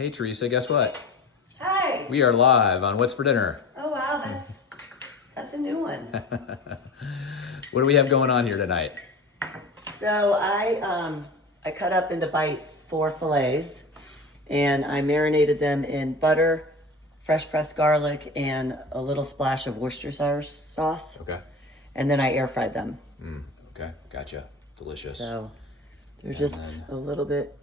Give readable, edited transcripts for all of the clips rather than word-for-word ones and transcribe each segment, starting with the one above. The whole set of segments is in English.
Hey Teresa, guess what? Hi. We are live on What's for Dinner. Oh wow, that's a new one. What do we have going on here tonight? So I cut up into bites 4 fillets, and I marinated them in butter, fresh pressed garlic, and a little splash of Worcestershire sauce. Okay. And then I air fried them. Okay, gotcha. Delicious. So they're And just then- a little bit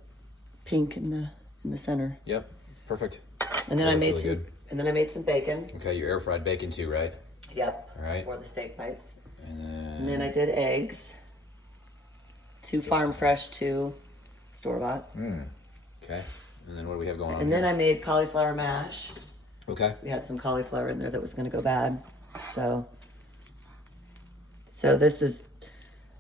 pink in the center. Yep, perfect. And then They I look made really some. good. And then I made some bacon. Okay, you air fried bacon too, right? Yep. All right. For the steak bites. And And then I did eggs. 2 farm fresh, 2 store bought. okay. And then what do we have going on? And then here? I made cauliflower mash. Okay. We had some cauliflower in there that was going to go bad. So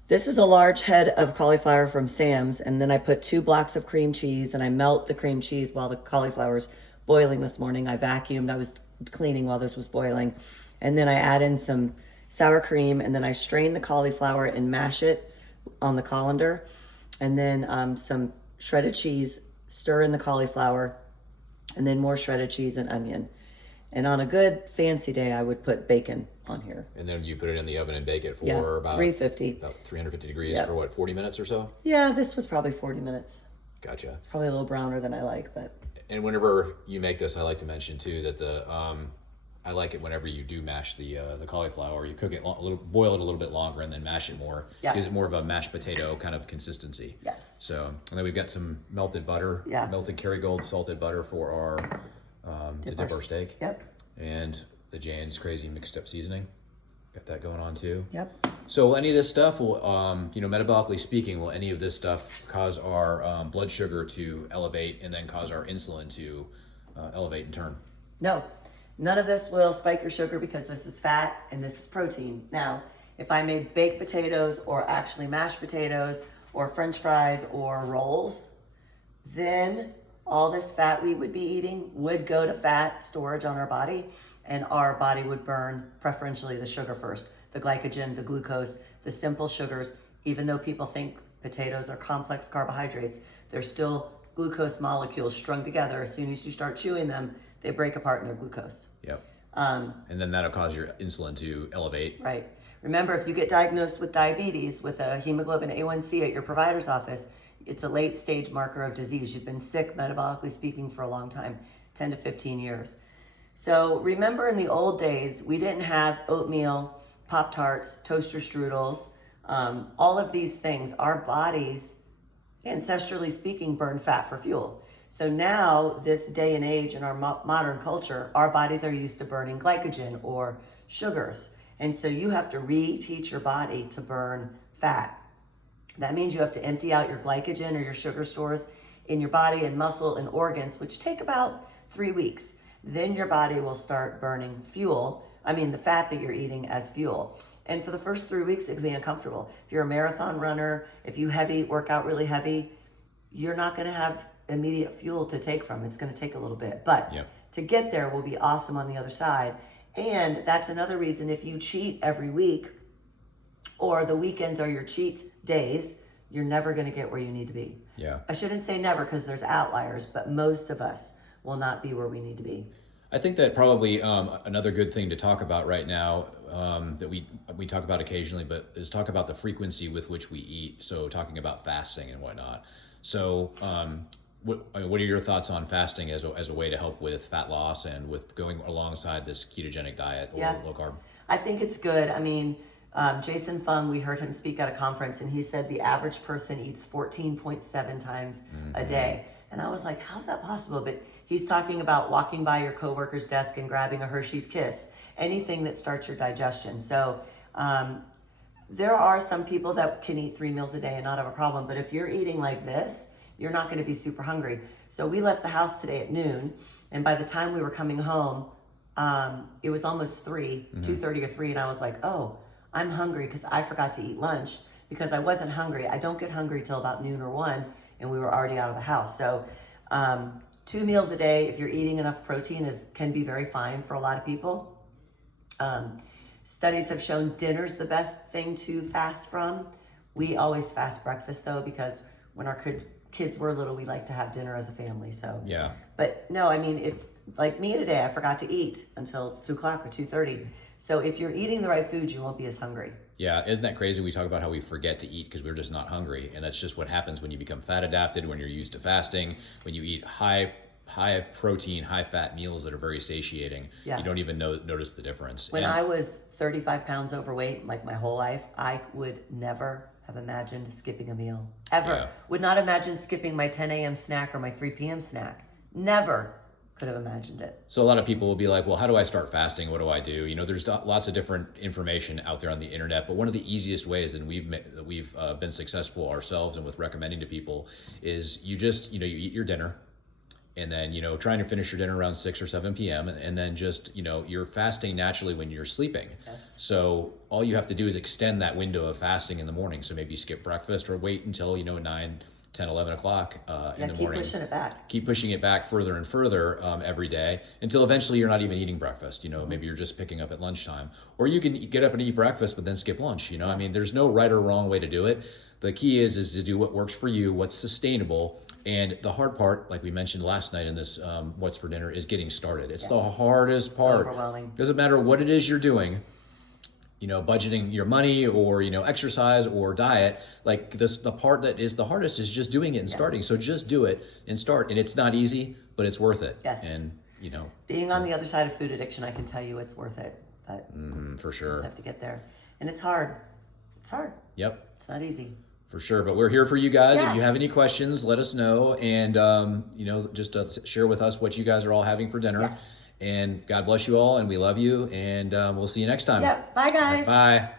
this is a large head of cauliflower from Sam's, and then I put 2 blocks of cream cheese, and I melt the cream cheese while the cauliflower's boiling this morning. I vacuumed. I was cleaning while this was boiling. And then I add in some sour cream, and then I strain the cauliflower and mash it on the colander. And then some shredded cheese, stir in the cauliflower, and then more shredded cheese and onion. And on a good fancy day, I would put bacon on here. And then you put it in the oven and bake it for Yeah, about 350. About 350 degrees Yep. for what, 40 minutes or so? Yeah, this was probably 40 minutes. Gotcha. It's probably a little browner than I like, but And whenever you make this, I like to mention too that I like it whenever you do mash the cauliflower. You cook it boil it a little bit longer, and then mash it more. Yeah. Gives it more of a mashed potato kind of consistency. yes. So, and then we've got some melted butter, Yeah. melted Kerrygold salted butter for our to dip our steak, Yep. and the Jan's Crazy mixed up seasoning. Got that going on too. Yep. So any of this stuff will, metabolically speaking, will any of this stuff cause our blood sugar to elevate and then cause our insulin to elevate in turn? No, none of this will spike your sugar because this is fat and this is protein. Now, if I made baked potatoes or actually mashed potatoes or French fries or rolls, then all this fat we would be eating would go to fat storage on our body, and our body would burn preferentially the sugar first, the glycogen, the glucose, the simple sugars. Even though people think potatoes are complex carbohydrates, they're still glucose molecules strung together. As soon as you start chewing them, they break apart in their glucose. Yep. And then that'll cause your insulin to elevate. Right. Remember, if you get diagnosed with diabetes with a hemoglobin A1C at your provider's office, it's a late stage marker of disease. You've been sick, metabolically speaking, for a long time, 10 to 15 years. So remember, in the old days, we didn't have oatmeal, Pop-Tarts, toaster strudels, all of these things. Our bodies, ancestrally speaking, burn fat for fuel. So now, this day and age in our modern culture, our bodies are used to burning glycogen or sugars. And so you have to reteach your body to burn fat. That means you have to empty out your glycogen or your sugar stores in your body and muscle and organs, which take about 3 weeks. Then your body will start burning the fat that you're eating as fuel. And for the first 3 weeks, it can be uncomfortable. If you're a marathon runner, if you work out really heavy, you're not going to have immediate fuel to take from. It's going to take a little bit. But to get there will be awesome on the other side. And that's another reason, if you cheat every week, or the weekends are your cheat days, you're never going to get where you need to be. Yeah. I shouldn't say never, because there's outliers, but most of us will not be where we need to be. I think that probably another good thing to talk about right now that we talk about occasionally, but is talk about the frequency with which we eat. So talking about fasting and whatnot. So what are your thoughts on fasting as a way to help with fat loss and with going alongside this ketogenic diet or low carb? I think it's good. Jason Fung, we heard him speak at a conference, and he said the average person eats 14.7 times a day. And I was like, how's that possible? But he's talking about walking by your coworker's desk and grabbing a Hershey's Kiss, anything that starts your digestion. So there are some people that can eat 3 meals a day and not have a problem. But if you're eating like this, you're not going to be super hungry. So we left the house today at noon, and by the time we were coming home, it was almost 2:30 or 3, and I was like, oh, I'm hungry because I forgot to eat lunch because I wasn't hungry. I don't get hungry till about noon or 1, and we were already out of the house. So 2 meals a day, if you're eating enough protein, can be very fine for a lot of people. Studies have shown dinner's the best thing to fast from. We always fast breakfast though, because when our kids were little, we like to have dinner as a family. So Yeah. but no, I mean, if like me today, I forgot to eat until it's 2 o'clock or 2:30. So if you're eating the right food, you won't be as hungry. Yeah, isn't that crazy? We talk about how we forget to eat because we're just not hungry, and that's just what happens when you become fat adapted, when you're used to fasting, when you eat high protein, high fat meals that are very satiating. Yeah. You don't even notice the difference. When I was 35 pounds overweight, like my whole life, I would never have imagined skipping a meal. Ever. Yeah. Would not imagine skipping my 10 a.m. snack or my 3 p.m. snack. Never could have imagined it. So a lot of people will be like, well, how do I start fasting? What do I do? You know, there's lots of different information out there on the internet, but one of the easiest ways, and we've been successful ourselves and with recommending to people, is you just, you eat your dinner, and then, trying to finish your dinner around 6 or 7 p.m. And then just, you're fasting naturally when you're sleeping. Yes. So all you have to do is extend that window of fasting in the morning. So maybe skip breakfast or wait until, 9, 10, 11 o'clock in the morning. Keep pushing it back. Keep pushing it back further and further every day until eventually you're not even eating breakfast. Maybe you're just picking up at lunchtime. Or you can get up and eat breakfast, but then skip lunch. I mean, there's no right or wrong way to do it. The key is to do what works for you, what's sustainable. And the hard part, like we mentioned last night in this What's for Dinner, is getting started. It's the hardest part. So overwhelming. Doesn't matter what it is you're doing, budgeting your money or, exercise or diet, like the part that is the hardest is just doing it and starting. So just do it and start. And it's not easy, but it's worth it. Yes. And, being on the other side of food addiction, I can tell you it's worth it. But for you sure. just have to get there. And it's hard. It's hard. Yep. It's not easy. For sure. But we're here for you guys. Yeah. If you have any questions, let us know. And, just share with us what you guys are all having for dinner. Yes. And God bless you all. And we love you. And we'll see you next time. Yeah. Bye, guys. Bye.